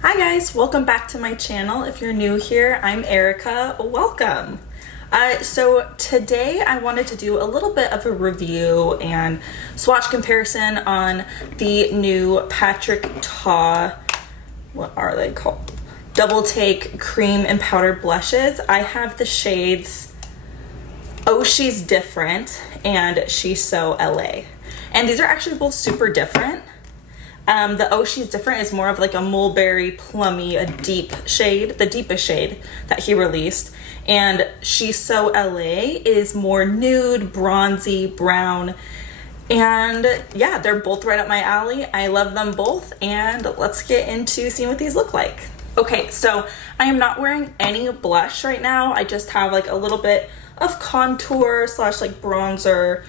Hi guys, welcome back to my channel. If you're new here, I'm Erica. Welcome. So today I wanted to do a little bit of a review and swatch comparison on the new Patrick Ta, what are they called? Double Take Cream and Powder Blushes. I have the shades Oh She's Different and She's So LA. And these are actually both super different. The Oh She's Different is more of like a mulberry, plummy, a deep shade, the deepest shade that he released. And She's So LA is more nude, bronzy, brown. And yeah, they're both right up my alley. I love them both. And let's get into seeing what these look like. Okay, so I am not wearing any blush right now. I just have like a little bit of contour slash like bronzer.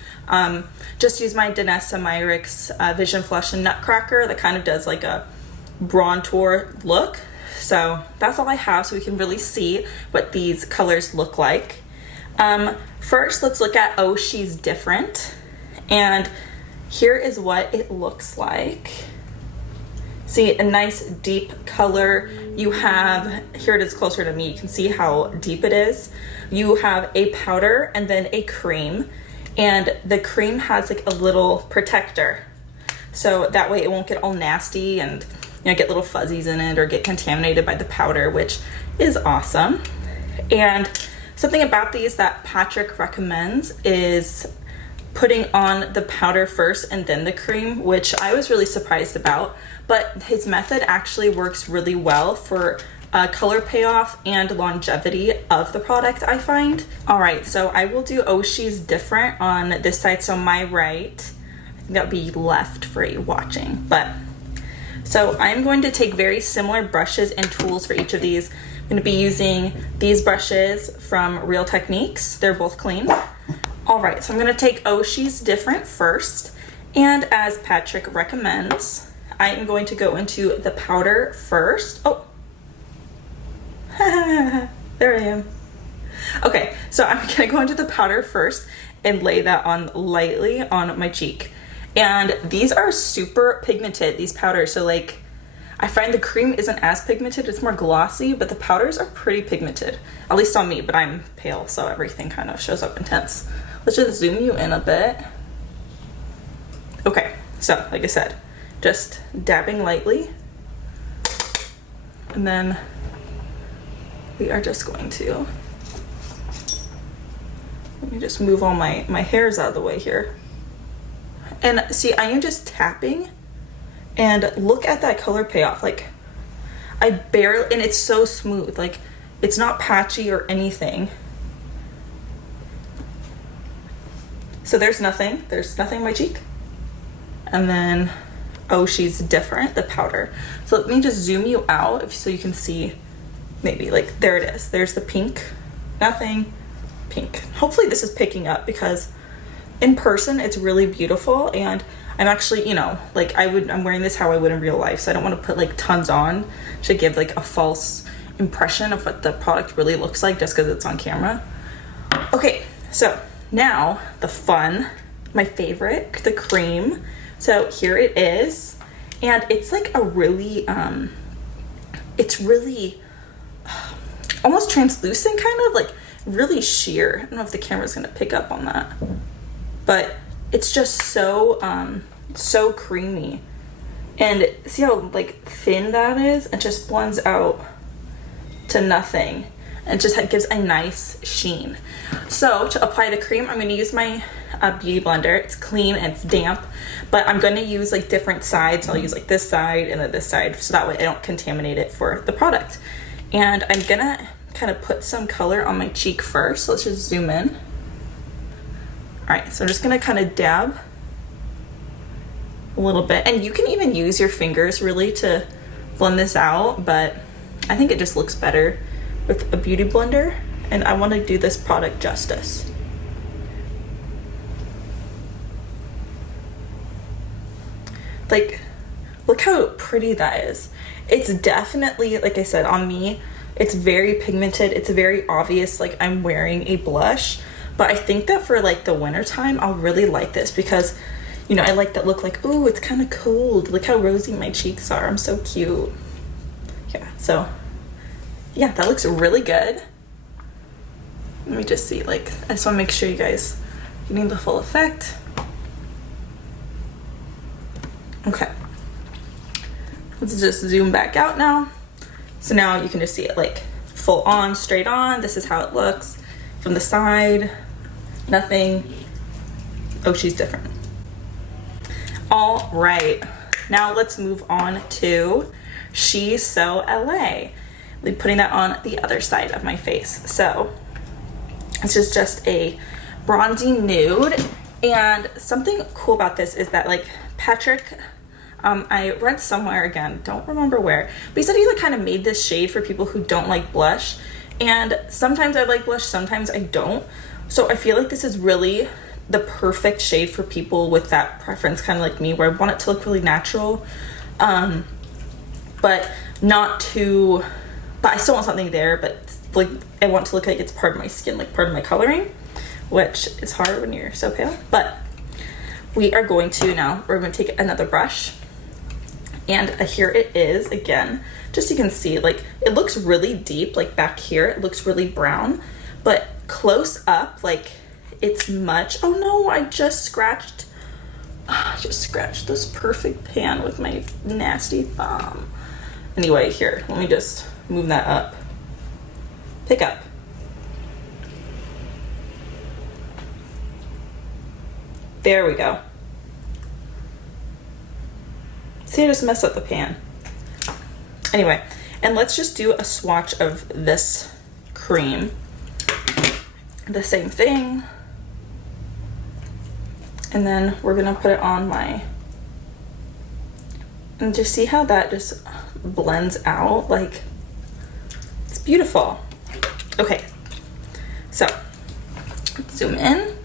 Just use my Danessa Myricks Vision Flush and Nutcracker that kind of does like a bronzer look. So that's all I have, so we can really see what these colors look like. First, let's look at Oh She's Different. And here is what it looks like. See, a nice deep color. You have, here it is closer to me, you can see how deep it is. You have a powder and then a cream. And the cream has like a little protector. So that way it won't get all nasty and get little fuzzies in it or get contaminated by the powder, which is awesome. And something about these that Patrick recommends is putting on the powder first and then the cream, which I was really surprised about. But his method actually works really well for color payoff and longevity of the product, I find. All right, so I will do Oh She's Different on this side, so my right. I think that would be left for you watching. But so I'm going to take very similar brushes and tools for each of these. I'm going to be using these brushes from Real Techniques. They're both clean. All right, so I'm going to take Oh She's Different first. And as Patrick recommends, I am going to go into the powder first. Oh, there I am. Okay, so I'm gonna go into the powder first and lay that on lightly on my cheek. And these are super pigmented, these powders. So like, I find the cream isn't as pigmented, it's more glossy, but the powders are pretty pigmented. At least on me, but I'm pale, so everything kind of shows up intense. Let's just zoom you in a bit. Okay, so like I said, just dabbing lightly. And then we are just going to, let me just move all my hairs out of the way here. And see, I am just tapping and look at that color payoff. Like I barely, and it's so smooth, like it's not patchy or anything. So there's nothing on my cheek. And then Oh She's Different, the powder. So let me just zoom you out so you can see. Maybe like there it is, there's the pink, nothing, pink. Hopefully this is picking up because in person it's really beautiful. And I'm actually, like I'm wearing this how I would in real life, so I don't want to put like tons on to give like a false impression of what the product really looks like just because it's on camera. Okay, so now the fun, my favorite, the cream. So here it is, and it's like a really it's really almost translucent, kind of like really sheer. I don't know if the camera's gonna pick up on that, but it's just so so creamy. And see how like thin that is? It just blends out to nothing and just gives a nice sheen. So to apply the cream, I'm gonna use my beauty blender. It's clean and it's damp, but I'm gonna use like different sides. I'll use like this side and then this side, so that way I don't contaminate it for the product. And I'm gonna kind of put some color on my cheek first. So let's just zoom in. All right, so I'm just gonna kind of dab a little bit. And you can even use your fingers really to blend this out, but I think it just looks better with a beauty blender. And I wanna do this product justice. Like, look how pretty that is. It's definitely, like I said, on me, it's very pigmented. It's very obvious, like I'm wearing a blush, but I think that for like the winter time, I'll really like this because, I like that look like, ooh, it's kind of cold. Look how rosy my cheeks are. I'm so cute. Yeah, so yeah, that looks really good. Let me just see, like, I just want to make sure you guys are getting the full effect. Okay, let's just zoom back out now. So now you can just see it like full on, straight on. This is how it looks from the side. Nothing. Oh, she's different. All right, now let's move on to She's So LA. We're putting that on the other side of my face. So this is just a bronzy nude, and something cool about this is that, like, Patrick, I read somewhere, again, don't remember where, but he said he like kind of made this shade for people who don't like blush, and sometimes I like blush, sometimes I don't. So I feel like this is really the perfect shade for people with that preference, kind of like me, where I want it to look really natural, but not too, but I still want something there, but like I want to look like it's part of my skin, like part of my coloring, which is hard when you're so pale. But we are going to now, we're going to take another brush, and here it is again, just so you can see, like, it looks really deep, like back here it looks really brown, but close up, like, it's much, oh no, I just scratched this perfect pan with my nasty thumb. Anyway, here, let me just move that up. Pick up. There we go. See, I just messed up the pan. Anyway, and let's just do a swatch of this cream. The same thing. And then we're gonna put it on my, and just see how that just blends out. Like, it's beautiful. Okay, so let's zoom in.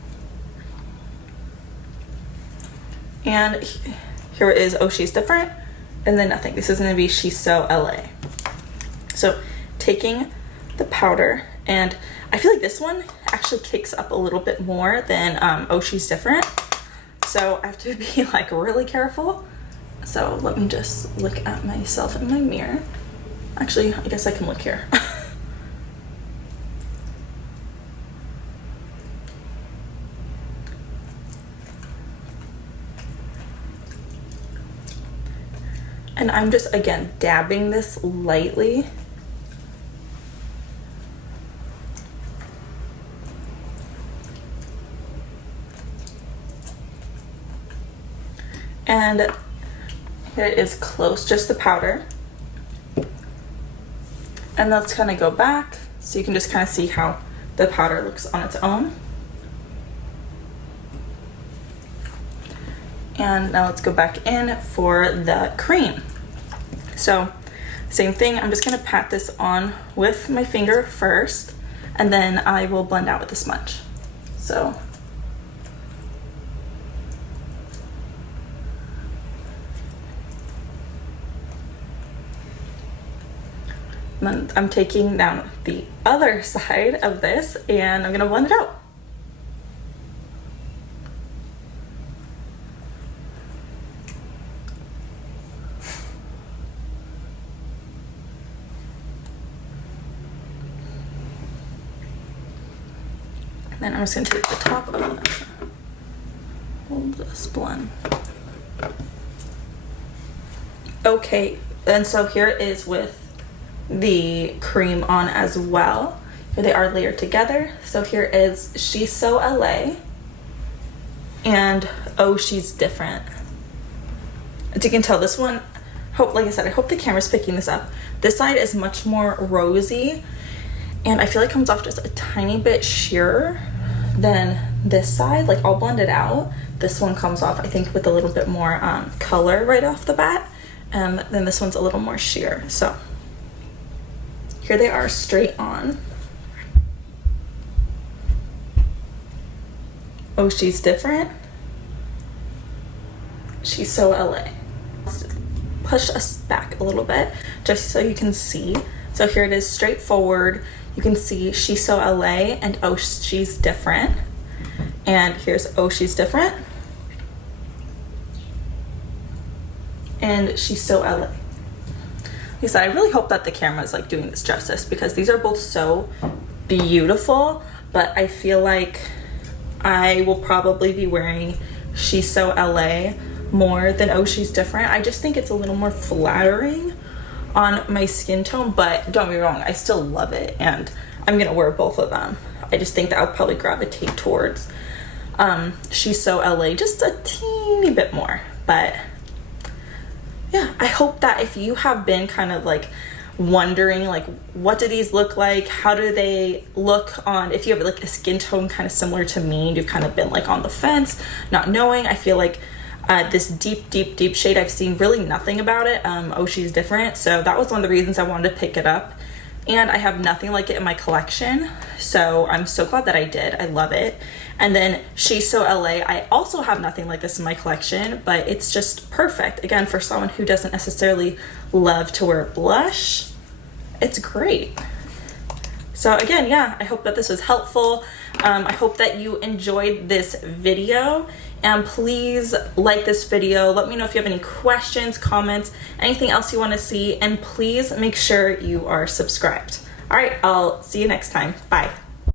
And here it is, Oh She's Different, and then nothing. This is gonna be She's So LA. So taking the powder, and I feel like this one actually kicks up a little bit more than Oh She's Different. So I have to be like really careful. So let me just look at myself in my mirror. Actually, I guess I can look here. And I'm just, again, dabbing this lightly. And here it is close, just the powder. And let's kind of go back so you can just kind of see how the powder looks on its own. And now let's go back in for the cream. So same thing, I'm just gonna pat this on with my finger first, and then I will blend out with the smudge. So then I'm taking down the other side of this and I'm gonna blend it out. And then I'm just gonna take the top of this, hold this blend. Okay, and so here it is with the cream on as well. Here they are layered together. So here is She's So LA and Oh She's Different. As you can tell, this one, like I said, I hope the camera's picking this up. This side is much more rosy, and I feel like it comes off just a tiny bit sheerer than this side. Like, I'll blend it out. This one comes off, I think, with a little bit more color right off the bat, and then this one's a little more sheer. So here they are straight on. Oh She's Different. She's So LA. Let's push us back a little bit just so you can see. So here it is straightforward. You can see She's So LA and Oh She's Different. And here's Oh She's Different. And She's So LA. I said, I really hope that the camera is like doing this justice because these are both so beautiful, but I feel like I will probably be wearing She's So LA more than Oh She's Different. I just think it's a little more flattering on my skin tone, but don't be wrong, I still love it and I'm gonna wear both of them. I just think that I'll probably gravitate towards She's So LA just a teeny bit more. But yeah, I hope that if you have been kind of like wondering like what do these look like, how do they look on, if you have like a skin tone kind of similar to me and you've kind of been like on the fence not knowing, I feel like this deep shade, I've seen really nothing about it. Oh She's Different, so that was one of the reasons I wanted to pick it up, and I have nothing like it in my collection, so I'm so glad that I did. I love it. And then She's So LA, I also have nothing like this in my collection, but it's just perfect again for someone who doesn't necessarily love to wear blush. It's great. So again, yeah, I hope that this was helpful. I hope that you enjoyed this video, and please like this video. Let me know if you have any questions, comments, anything else you want to see, and please make sure you are subscribed. All right, I'll see you next time. Bye.